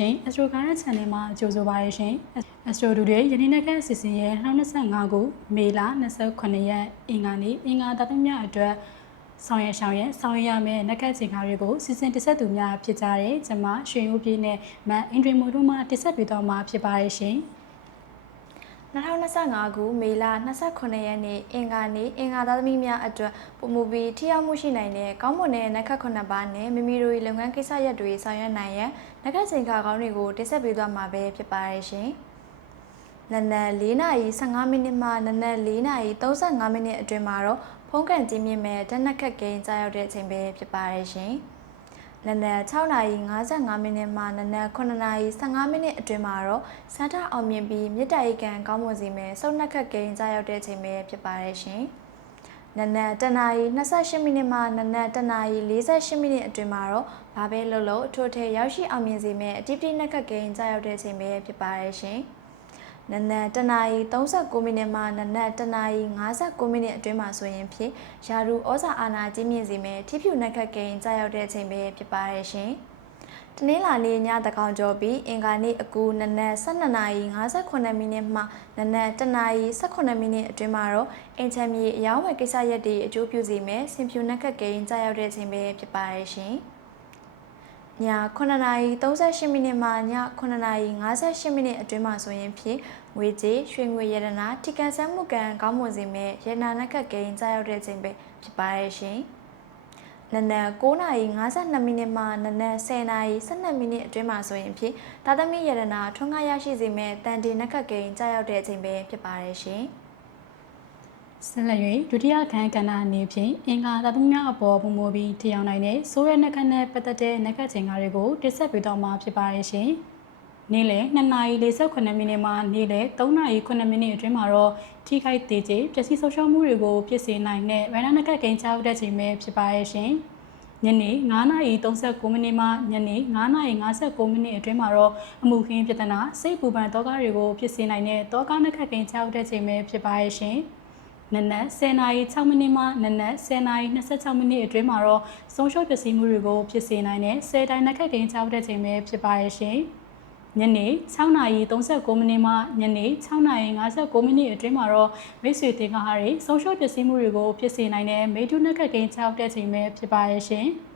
Astro Garden Channel မှာကြိုဆိုပါရရှင်။ Astro တို့ရဲ့ယနေ့နေ့ကအစီအစဉ်ရဲ့2025ခုမေလ28ရက်အင်္ဂါနေ့အင်္ဂါတသမများအတွက်ဆောင်ရွက်ဆောင်ရွက်ဆောင်ရွက်ရမယ့်နက်ကတ်ချိန်ကားတွေကိုစီစဉ်တင်ဆက်သူများဖြစ်ကြတဲ့ကျမရွှေဦးပြည့်နဲ့မန်အင်ဒရီမိုတို့မှတင်ဆက်ပေးသွားမှာဖြစ်ပါရရှင်။ 2025ခုမေလ29ရက်နေ့အင်္ဂါနေ့အင်္ဂါသားသမီးများအတွက်ပုံမူပြီးထိရောက်မှုရှိနိုင်တဲ့ကောင်းမွန်တဲ့နက္ခတ်9ပါးနဲ့မိမိတို့၏လုပ်ငန်းကိစ္စရပ်တွေဆောင်ရွက်နိုင်ရန်နက္ခတ်ချိန်ခါကောင်းတွေကိုတင်ဆက်ပေးသွားမှာပဲဖြစ်ပါရဲ့ရှင်။နနက်4နာရီ15မိနစ်မှနနက်4နာရီ35မိနစ်အတွင်းမှာတော့ဖုံးကန်ကြီးမြင့်မဲ့တက်နက်ခတ်ကိန်းကြားရောက်တဲ့အချိန်ပဲဖြစ်ပါရဲ့ရှင်။ နနက်6:55မိနစ်မှနနက်9:15မိနစ်အတွင်းမှာတော့စမ်းထအောင်မြင်ပြီးမြစ်တိုင်ကန်ကောင်းမွန်စီမဲ့စုံနှက်ခတ်ကိန်းကြားရောက်တဲ့အချိန်ပဲဖြစ်ပါရဲ့ရှင်။နနက်7:28မိနစ်မှနနက်7:48မိနစ်အတွင်းမှာတော့ဘာပဲလို့လို့အထို့ထဲရောက်ရှိအောင်မြင်စီမဲ့အတိပတိနှက်ခတ်ကိန်းကြားရောက်တဲ့အချိန်ပဲဖြစ်ပါရဲ့ရှင်။ နနက်တနာရီ39မိနစ်မှနနက်တနာရီ59မိနစ်အတွင်းမှာဆိုရင်ဖြင့်ယာရူဩဇာအာဏာကြီးမြင့်စေမယ်ထိဖြူနက်ခတ်ကိန်းကြားရောက်တဲ့အချိန်ပဲဖြစ်ပါရဲ့ရှင်။တနင်္လာနေ့ညတကောင်ကျော်ပြီးအင်္ဂါနေ့အကူနနက်12နာရီ58မိနစ်မှနနက်1နာရီ18မိနစ်အတွင်းမှာတော့အင်ချမ်းမြေအယောင်းဝယ်ကိစ္စရပ်တွေအကျိုးပြုစေမယ်ဆင်ဖြူနက်ခတ်ကိန်းကြားရောက်တဲ့အချိန်ပဲဖြစ်ပါရဲ့ရှင်။ည 9:38မိနစ်မှည9:58မိနစ်အတွင်းမှာဆိုရင်ဖြင့်ငွေကြေးရွှေငွေရတနာထိကန်ဆန်းမှုကံကောင်းမွန်စေမဲ့ရတနာနက်ခတ်ကိန်းကြားရောက်တဲ့ချိန်ပဲဖြစ်ပါရဲ့ရှင်။နနက်9:52မိနစ်မှနနက်10:12မိနစ်အတွင်းမှာဆိုရင်ဖြင့်သာသမီရတနာထွန်းကားရရှိစေမဲ့တန်တင်နက်ခတ်ကိန်းကြားရောက်တဲ့အချိန်ပဲဖြစ်ပါရဲ့ရှင်။ ဆက်လက်၍ဒုတိယခန်းကဏ္ဍအနေဖြင့်အင်္ဂါသတ္တများအပေါ်ပုံမူပြီးထျောင်နိုင်တဲ့ဆိုးရနှက်ခတ်နဲ့ပတ်သက်တဲ့နှက်ခတ်ချိန်ကားတွေကိုတင်ဆက်ပေးတော့မှာဖြစ်ပါရဲ့ရှင်။နေ့လယ်2နာရီ48မိနစ်မှနေ့လယ်3နာရီ9မိနစ်အတွင်းမှာတော့ထိခိုက်သေးခြင်းပျက်စီးဆုံးရှုံးမှုတွေကိုဖြစ်စေနိုင်တဲ့ဗိုင်းရပ်နှက်ခတ်ကိန်းချောက်တဲ့ချိန်ပဲဖြစ်ပါရဲ့ရှင်။ညနေ9နာရီ39မိနစ်မှညနေ9နာရီ59မိနစ်အတွင်းမှာတော့အမှုခင်းပြဿနာစိတ်ပူပန်တောကားတွေကိုဖြစ်စေနိုင်တဲ့တောကားနှက်ခတ်ကိန်းချောက်တဲ့ချိန်ပဲဖြစ်ပါရဲ့ရှင်။ နနက်10:06မိနစ်မှနနက်10:26မိနစ်အတွင်းမှာတော့ဆုံးရှုံးပျက်စီးမှုတွေကိုဖြစ်စေနိုင်တဲ့10တိုင်းနှက်ခတ်ကိန်းချောက်တဲ့ချိန်ပဲဖြစ်ပါရဲ့ရှင်။ညနေ6:39မိနစ်မှညနေ6:59မိနစ်အတွင်းမှာတော့မိတ်ဆွေတင်ကားတွေဆုံးရှုံးပျက်စီးမှုတွေကိုဖြစ်စေနိုင်တဲ့မေဒုနှက်ခတ်ကိန်းချောက်တဲ့ချိန်ပဲဖြစ်ပါရဲ့ရှင်။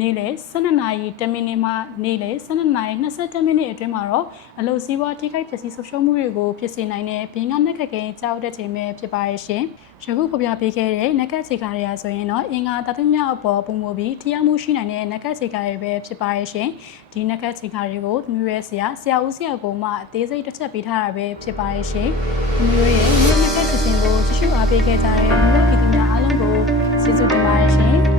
နေ့လယ်12နာရီ10မိနစ်မှနေ့လယ်12နာရီ22မိနစ်အတွင်းမှာတော့အလို့စည်းဝါးထိခိုက်ပျက်စီးဆုံးရှုံးမှုတွေကိုဖြစ်စေနိုင်တဲ့ဘင်းကနက်ကကင်းကြောက်တဲ့ချိန်ပဲဖြစ်ပါရဲ့ရှင်။ယခုဖော်ပြပေးခဲ့တဲ့နက်ကခြေကားတွေကဆိုရင်တော့အင်္ဂါတသွင်းများအပေါ်ပုံမူပြီးထိရောက်မှုရှိနိုင်တဲ့နက်ကခြေကားတွေပဲဖြစ်ပါရဲ့ရှင်။ဒီနက်ကခြေကားတွေကိုမျိုးရဲဆရာဆရာဦးဆရာကမှအသေးစိတ်တစ်ချက်ပေးထားတာပဲဖြစ်ပါရဲ့ရှင်။မျိုးရဲ့မျိုးနက်ကခြေစဉ်ကိုကြည့်ရှုအားပေးခဲ့ကြတဲ့မျိုးပြည်သူများအားလုံးကိုကျေးဇူးတင်ပါတယ်ရှင်။